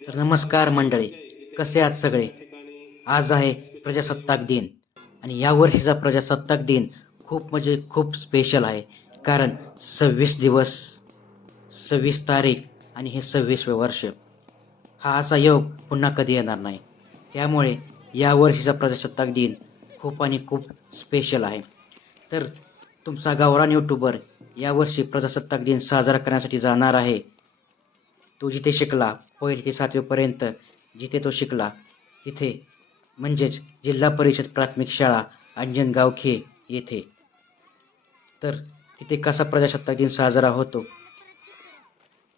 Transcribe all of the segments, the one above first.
तर नमस्कार मंडळी, कसे आहात सगळे? आज आहे प्रजासत्ताक दिन आणि या वर्षीचा प्रजासत्ताक दिन खूप म्हणजे खूप स्पेशल आहे. कारण 26 दिवस, 26 तारीख आणि हे 26वे वर्ष. हा असा योग पुन्हा कधी येणार नाही. त्यामुळे या वर्षीचा प्रजासत्ताक दिन खूप आणि खूप स्पेशल आहे. तर तुमचा गावरान यूट्यूबर यावर्षी प्रजासत्ताक दिन साजरा करण्यासाठी जाणार आहे. तो जिथे शिकला 1ली ते 7वी पर्यंत जिथे तो शिकला तिथे म्हणजेच जिल्हा परिषद प्राथमिक शाळा अंजनगावखे येथे. तर तिथे कसा प्रजासत्ताक दिन साजरा होतो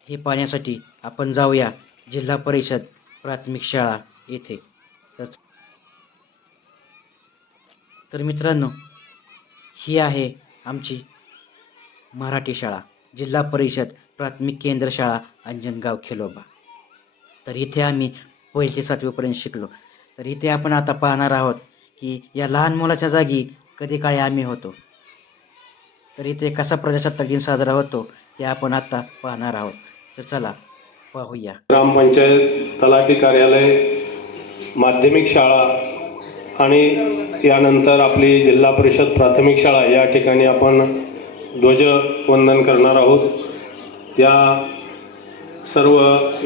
हे पाहण्यासाठी आपण जाऊया जिल्हा परिषद प्राथमिक शाळा येथे. तर मित्रांनो, ही आहे आमची मराठी शाळा, जिल्हा परिषद प्राथमिक केंद्र शाळा अंजनगाव खेलोबा. तर इथे आम्ही 1ली ते 7वी पर्यंत शिकलो. तर इथे आपण आता पाहणार आहोत की या लहान मुलाच्या जागी कधी काळी आम्ही होतो. तर इथे कसा प्रजासत्ताक दिन साजरा होतो ते आपण आता पाहणार आहोत. तर चला पाहूया. ग्रामपंचायत, तलाठी कार्यालय, माध्यमिक शाळा आणि यानंतर आपली जिल्हा परिषद प्राथमिक शाळा या ठिकाणी आपण ध्वजवंदन करणार आहोत. या सर्व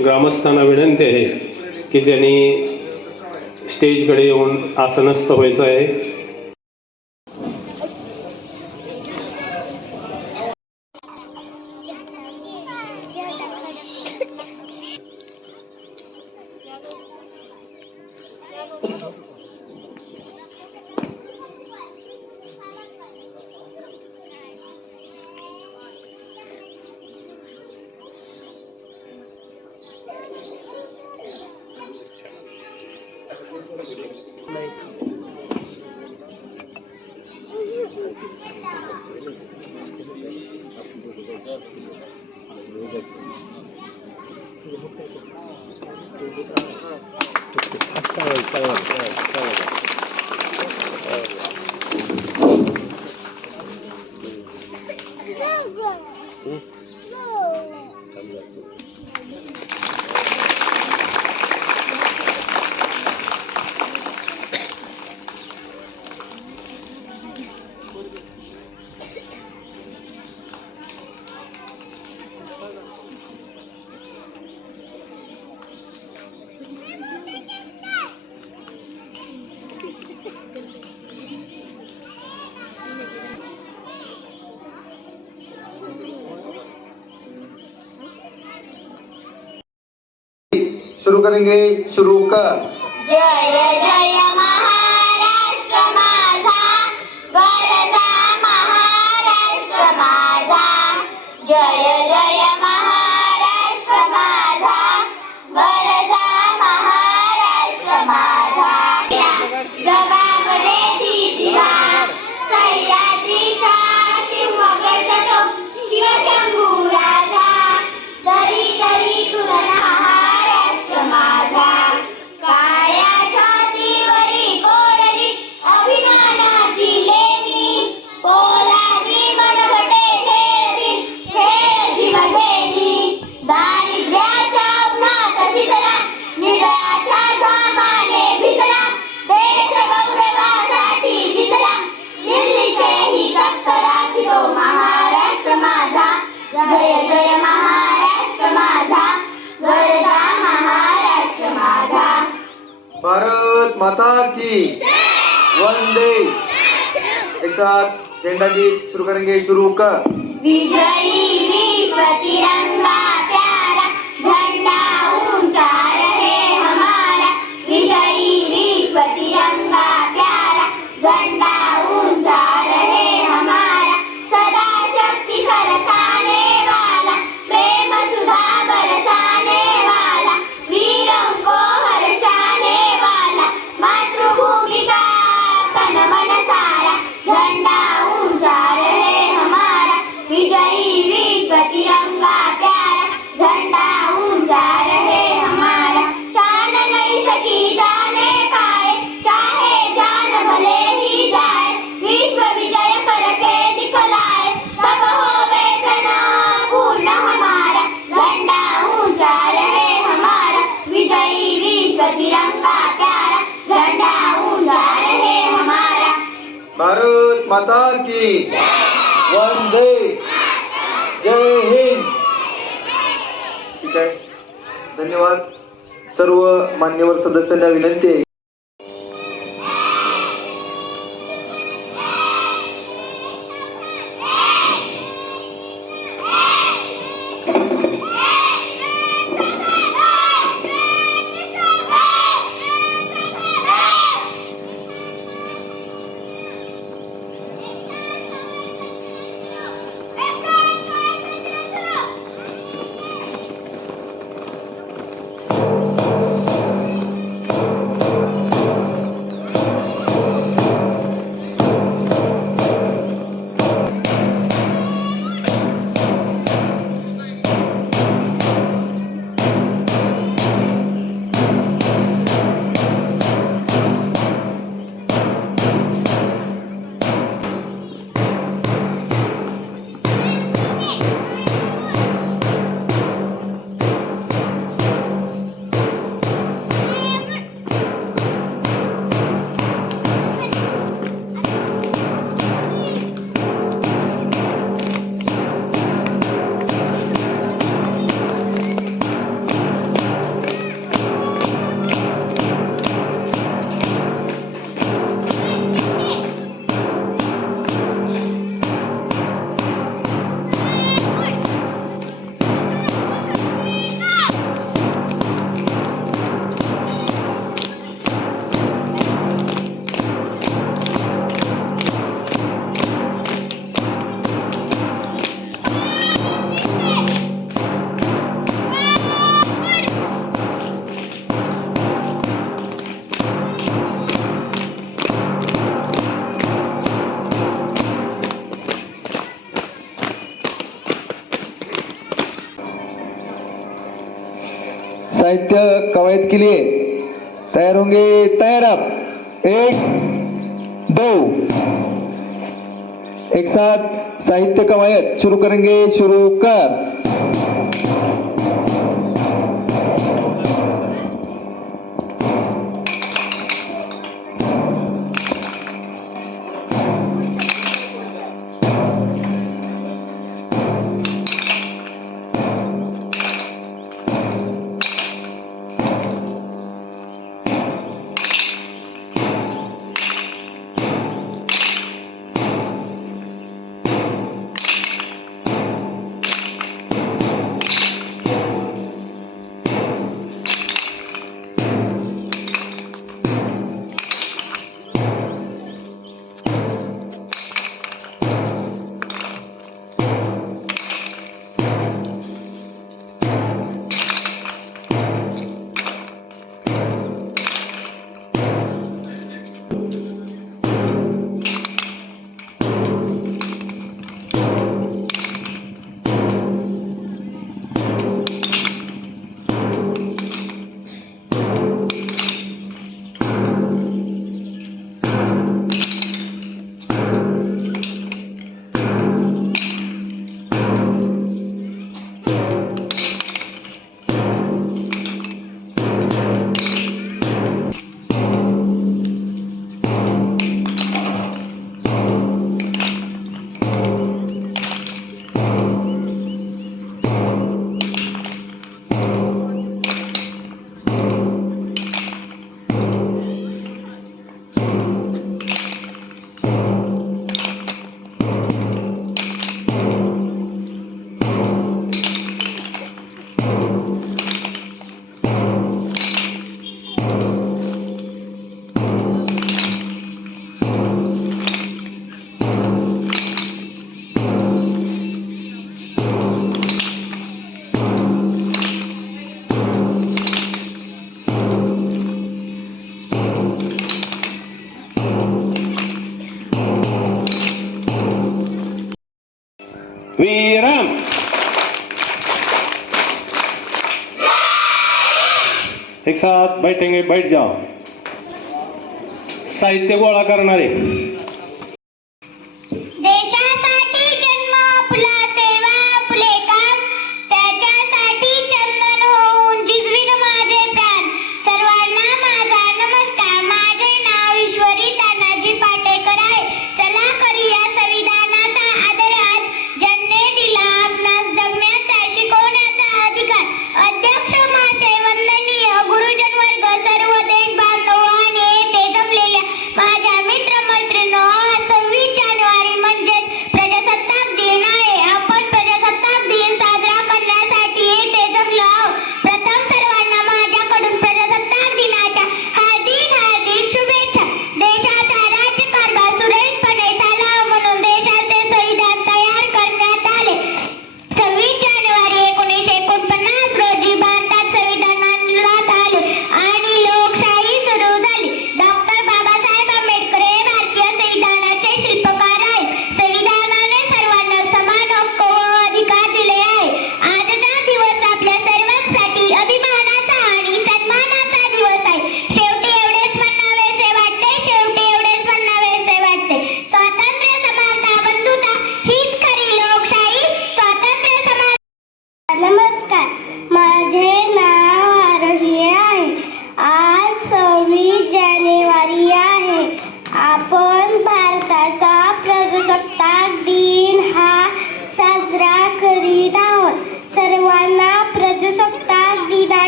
ग्रामस्थांना विनंती आहे की त्यांनी स्टेजकडे येऊन आसनस्थ व्हायचं आहे. शुरू करेंगे, शुरू कर. जय जय महाराष्ट्र माझा, गरजा महाराष्ट्र माझा. जय जय महाराष्ट्र माझा, गरजा महाराष्ट्र माझा. जबाब रेती जिहार, सह्याद्रीचा सिंह गर्जतो, शिवशंभू राजा. तरी तरी तुलना महाराष्ट्र माझा. काळ्या छातीवरी कोरली अभिमानाची लेणी, पोलादी मनगटे खेळतील खेळ जीवघेणी. दारिद्र्याच्या उन्हात शिजला, निर्दयाच्या घामाने भिजला, देश गौरवासाठी जिंकला, दिल्लीचेही तख्त राखितो महाराष्ट्र माझा. जय जय महाराष्ट्र माझा, गरजा महाराष्ट्र माझा. भारत माता की वंदे. एक साथ झंडा गीत शुरू करेंगे, शुरू कर. विजयी विश्व तिरंगा प्यारा, झंडा ऊंचा रहे हमारा. विजयी विश्व तिरंगा प्यारा, झंडा ऊंचा रहे हमारा. सदा शक्ति बरसाने वाला, प्रेम सुधा बरसाने वाला, वीरों को हर्षाने वाला, मातृभूमि का तन मन सारा. झंडा ऊंचा रहे हमारा, विजयी विश्व तिरंगा प्यारा, माता की वंदे जय हिंद. ठीक आहे, धन्यवाद. सर्व मान्यवर सदस्यांना विनंती आहे. साहित्य कवायत के लिए तैयार होंगे. तैयार आप. 1 2. एक साथ साहित्य कवायत शुरू करेंगे. शुरू कर. विराम. एक साथ बैठेंगे. बैठ जाओ. साहित्य गोळा करणारे. देशासाठी जन्म आपला, सेवा आपले काम, त्याच्यासाठी चंदन होऊन जिजवीन माझे प्राण. सर्वांना माझा नमस्कार. माझे नाव ईश्वरी तानाजी पाटेकर आहे. चला करूया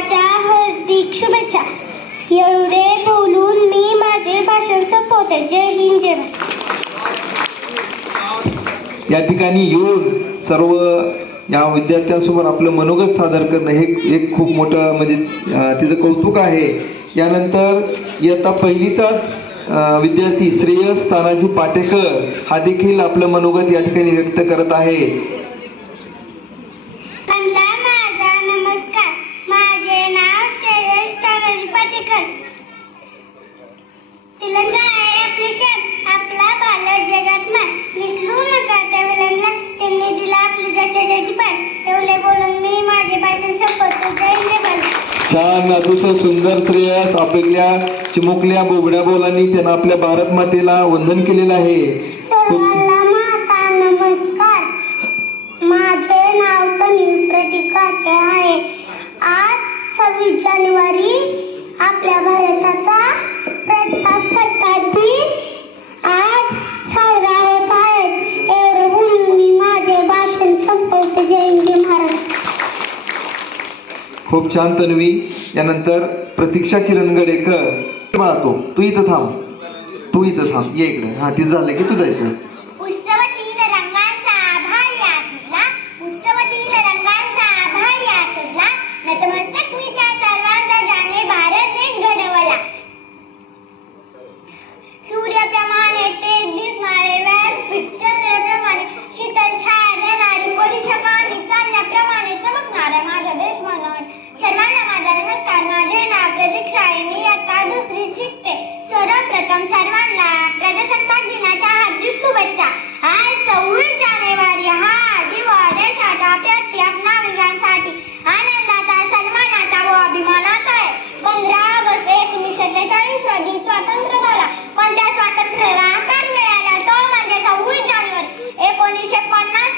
दिनाच्या हार्दिक शुभेच्छा. एवढे बोलून मी माझे भाषण संपवते. जय हिंद, जय भारत. या ठिकाणी येऊन सर्व या विद्यार्थ्यांसमोर आपलं मनोगत सादर करणं हे एक खूप मोठं म्हणजे तिचं कौतुक आहे. यानंतर इयत्ता पहिलीचाच विद्यार्थी श्रेयस तानाजी पाटेकर हा देखील आपलं मनोगत या ठिकाणी व्यक्त करत आहे. माझा नमस्कार. माझे नाव श्रेयस तानाजी पाटेकर. तिरंगा आहे आपली शान, आपला बालक जगात मान. विसरू नका त्या मुलांना, त्यांनी दिला आपली देशाची पान. एवढे बोलून मी माझे भाषण संपवतो. जय हिंद, जय भारत. छान, अतिशय सुंदर श्रेयस. आपल्या चिमुकल्या बोबड्या बोलांनी त्यांना आपल्या भारत मातेला वंदन केलेलं आहे. सर्वांना माझा नमस्कार. माझे नाव तन्वी प्रतिकाटे आहे. आज 26 जानेवारी आपल्या भारताचा प्रजासत्ताक दिन आज साजरा होत आहे. एवढं बोलून मी माझे भाषण संपवते. जय हिंद, जय महाराष्ट्र. खूप छान तन्वी. यानंतर प्रतीक्षा किरण गडेकर. बाळा तू इथं थांब, ये इकडे. हा, ते झालं की तू जायचं. उत्सव तीन रंगांचा आभाळ या सजला. उत्सव तीन रंगांचा आभाळ या सजला. नतमस्तक मी त्या सर्वांचा ज्याने भारत एक घडवला. सूर्याप्रमाणे तेज दिसणारे, व्यासपीठ चंद्राप्रमाणे शीतल छाया देणारी, परिषकांनी चांदण्याप्रमाणे चमकणारा माझा देश माझा. सर्वांना माझा नमस्कार. माझे नाव प्रतीक्षा आहे. मी आता दुसरी शिकते. सर्वप्रथम सर्वांना प्रजासत्ताक दिनाच्या हार्दिक शुभेच्छा. आज 26 जानेवारी हा दिवस देशाच्या प्रत्येक नागरिकांसाठी आनंदाचा, सन्मानाचा व अभिमानाचा आहे. 15 ऑगस्ट 1947 रोजी स्वातंत्र्य झाला, पण त्या स्वातंत्र्याला आकार मिळाला तो म्हणजे 26 जानेवारी 1950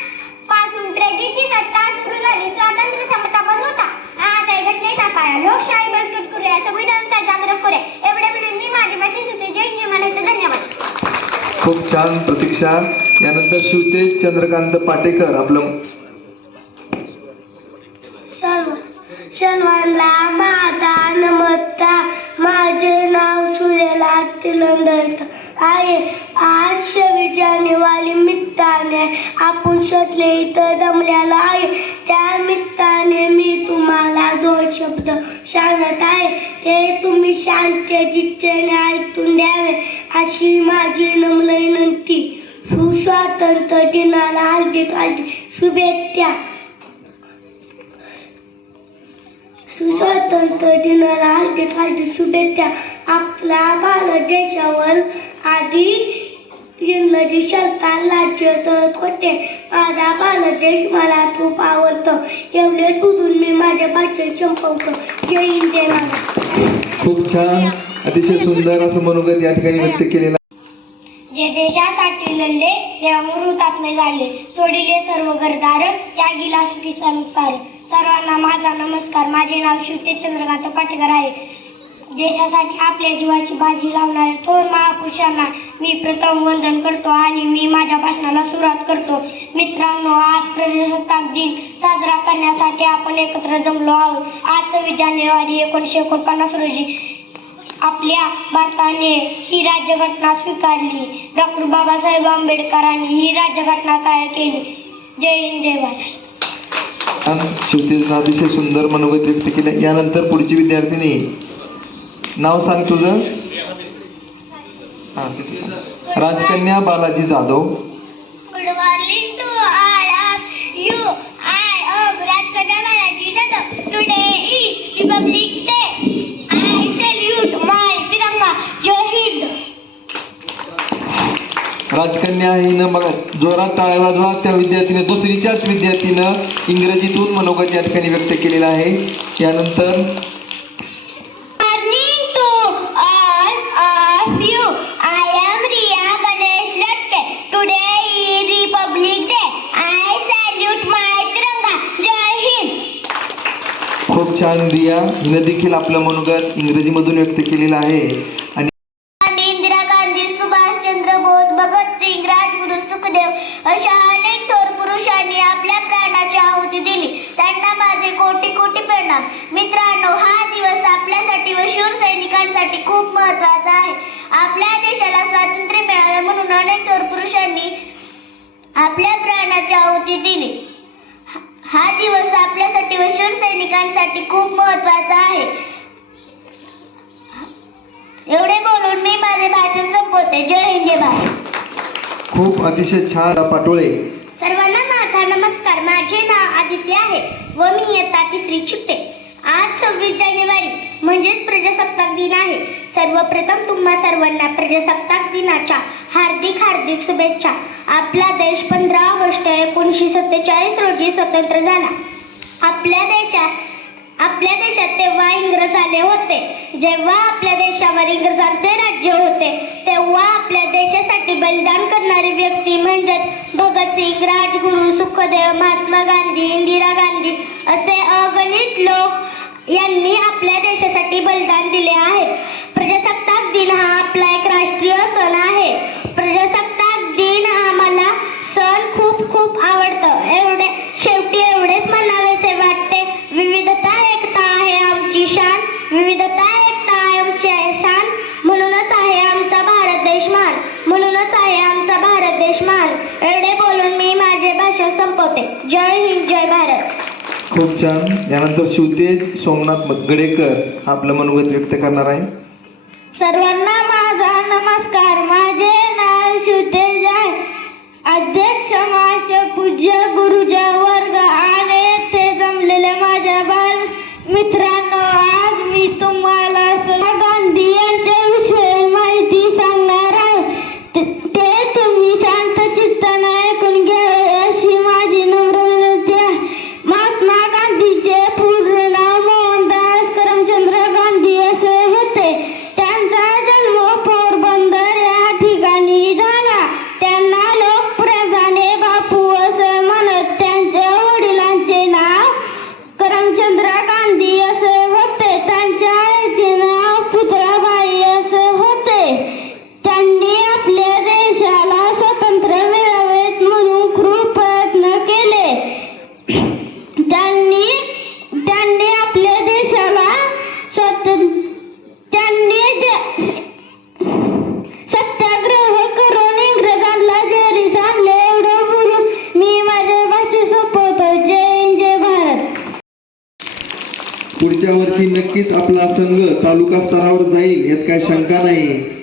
पासून प्रेजीची सत्ता सुरू झाली. स्वातंत्र्य समता बंद होता. आज आहे घटनेचा पाया. लोकशाही बळकट करूया, संविधानाचा जागरूक करूया. एवढे म्हणून मी माझी भाषण सुटे. जय हिंद, महाराष्ट्र. धन्यवाद. खूप छान प्रतीक्षा. यानंतर शिवतेज चंद्रकांत पाटेकर आपलं. सर्वांना माझा नमस्कार. माझे नाव सुरेला तिलंदर आहे. आज 26 जानेवारी निमित्ताने आपण सगळे इथं जमलेलो आहे. त्या निमित्ताने मी तुम्हाला 2 शब्द सांगत आहे. ते तुम्ही शांततेने ऐकून द्यावे अशी माझी नम्र विनंती. सुस्वातंत्र्य दिनाला हार्दिक शुभेच्छा. स्वातंत्र्य दिनाला हार्दिक शुभेच्छा. आपला भारत देशावर आधी इंग्रजी सरकार राज्य करत होते. माझा भारत देश मला खूप आवडतो. एवढे बोलून मी माझ्या भाषण संपवतो. जय हिंद, जय महाराष्ट्र. खूप छान, अतिशय सुंदर असं मनोगत या ठिकाणी व्यक्त केलेलं. जे देशासाठी लढले ते अमर हुतात्मे झाले. सोडिले सर्व घरदार, त्यागीला सुखी संसार. सर्वांना माझा नमस्कार. माझे नाव शिवतेज चंद्रकांत पाटेकर आहे. देशासाठी आपल्या जीवाची बाजी लावणाऱ्या थोर महापुरुषांना मी प्रथम वंदन करतो आणि मी माझ्या भाषणाला सुरुवात करतो. मित्रांनो, आज प्रजासत्ताक दिन साजरा करण्यासाठी आपण एकत्र जमलो आहोत. आज 26 जानेवारी 1949 रोजी आपल्या भारताने ही राज्यघटना स्वीकारली. डॉक्टर बाबासाहेब आंबेडकरांनी ही राज्यघटना तयार केली. जय हिंद, जय भारत. शिवतेजनं अतिशय सुंदर मनोगत व्यक्त केलं. यानंतर पुढची विद्यार्थिनी. नाव सांग तुझं. राजकन्या Balaji Jadhav. Good morning to all of you. I am Rajkanya Balaji Jadhav. Today is Republic Day. I salute my Tiranga. Jai Hind. राजकन्या हिनं बघा जोरात टाळ्या वाजवा. त्या विद्यार्थीने दुसरीच्याच विद्यार्थीनं इंग्रजीतून मनोगत या ठिकाणी व्यक्त केलेलं आहे. यानंतर Morning to all of you. I am Riya Ganesh Latke. Today is Republic Day. I salute my Tiranga. Jai Hind. खूप छान रिया हिनं देखील आपलं मनोगत इंग्रजीमधून व्यक्त केलेलं आहे. आणि इंदिरा गांधी, सुभाषचंद्र बोस, भगतसिंग, राजगुरू, सुखदेव अशा अनेक थोर पुरुषांनी आपल्या प्राणाची आहुती दिली. त्यांना माझे कोटी कोटी प्रणाम. मित्रांनो, देशासाठी खूप महत्त्वाचा आहे. आपल्या देशाला स्वातंत्र्य मिळावे म्हणून अनेक थोर पुरुषांनी आपल्या प्राणाची आहुती दिली. हा दिवस आपल्यासाठी व शूर सैनिकांसाठी खूप महत्त्वाचा आहे. एवढे बोलून मी माझे भाषण संपवते. जय हिंद, जय भारत. खूप अतिशय छान पाटोळे. सर्वांना माझा नमस्कार. माझे नाव आदित्य आहे व मी इयत्ता 3रीत शिकते. आज 26 जानेवारी म्हणजेच प्रजासत्ताक दिन आहे. सर्वप्रथम तुम्हा सर्वांना प्रजासत्ताक दिनाच्या हार्दिक हार्दिक शुभेच्छा. आपला देश 15 ऑगस्ट 1947 रोजी स्वतंत्र झाला. आपल्या देशात तेव्हा इंग्रज आले होते. जेव्हा आपल्या देशावर इंग्रजांचे राज्य होते तेव्हा आपल्या देशासाठी बलिदान करणारी व्यक्ती म्हणजेच भगतसिंग, राजगुरू, सुखदेव, महात्मा गांधी, इंदिरा गांधी असे अगणित लोक यांनी आपल्या देशासाठी बलिदान दिले आहे. प्रजासत्ताक दिन हा आपला एक राष्ट्रीय सण आहे. प्रजासत्ताक दिन हा मला सण खूप खूप आवडतो. शेवटी एवढेच म्हणावेसे वाटते, विविधता एकता आहे आमची शान, विविधता एकता आहे आमची शान, म्हणूनच आहे आमचा भारत देश महान, म्हणूनच आहे आमचा भारत देश महान. एवढे बोलून मी माझे भाषण संपवते. जय हिंद, जय भारत. खूप छान. यानंतर शिवतेज सोमनाथ गडेकर आपलं मनोगत व्यक्त करणार आहे. सर्वांना माझा नमस्कार. माझे नाव शिवतेज आहे. अध्यक्ष महाशय, पूज्य गुरुजन वर्ग आणि येथे जमलेले माझ्या बाल मित्रांनो, आज मी तुम्हाला सोनिया गांधी यांच्याविषयी माहिती सांगणार आहे. ते तुम्ही शांत चित्ताने ऐकून घ्यावे अशी माझी नम्र विनंती आहे. महात्मा गांधीचे पूर्ण नाव मोहनदास करमचंद्र गांधी असे होते. त्यांचा जन्म पोरबंदर या ठिकाणी झाला. त्यांना लोक प्रेमाने बापू असे म्हणत. त्यांच्या वडिलांचे नाव करमचंद्र गांधी असे होते. त्यांच्या आईचे नाव पुतळाबाई असे होते. त्यांनी आपल्या देशाला स्वातंत्र्य मिळावेत म्हणून खूप प्रयत्न केले. त्यांनी आपल्या देशाला सत्याग्रह करून इंग्रजांना जेरीस आणले. एवढं बोलून मी माझे भाषण संपवतो. जय हिंद, जय भारत. पुढच्या वर्षी नक्कीच आपला संघ तालुका स्तरावर जाईल यात काही शंका नाही.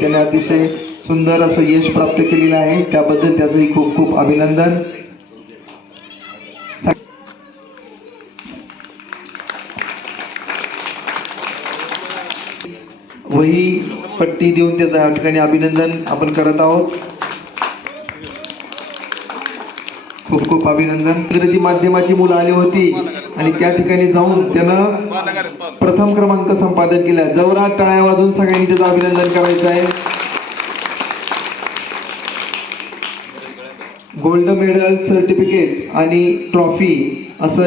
त्याने अतिशय सुंदर असं यश प्राप्त केलेलं आहे. त्याबद्दल त्याचंही खूप खूप अभिनंदन. वही पट्टी देऊन त्याचं या ठिकाणी अभिनंदन आपण करत आहोत. खूप खूप अभिनंदन. इंग्रजी माध्यमाची मुलं आली होती आणि त्या ठिकाणी जाऊन त्यानं प्रथम क्रमांक संपादन केला. जोरात टाळ्या वाजवून सगळ्यांनी त्याचं अभिनंदन करायचं आहे. गोल्ड मेडल, सर्टिफिकेट आणि ट्रॉफी असं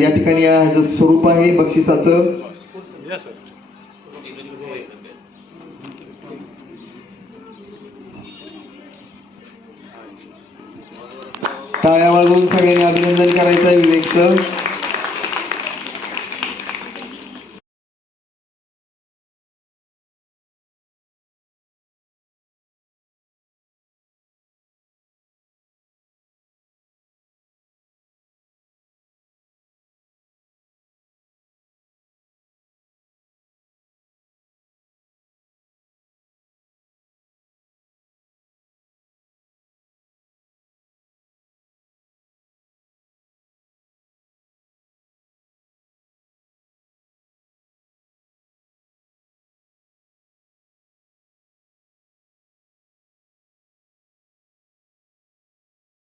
या ठिकाणी ह्याचं स्वरूप आहे बक्षिसाचं. टाळ्या वाजवून सगळ्यांनी अभिनंदन करायचं आहे विवेकचं.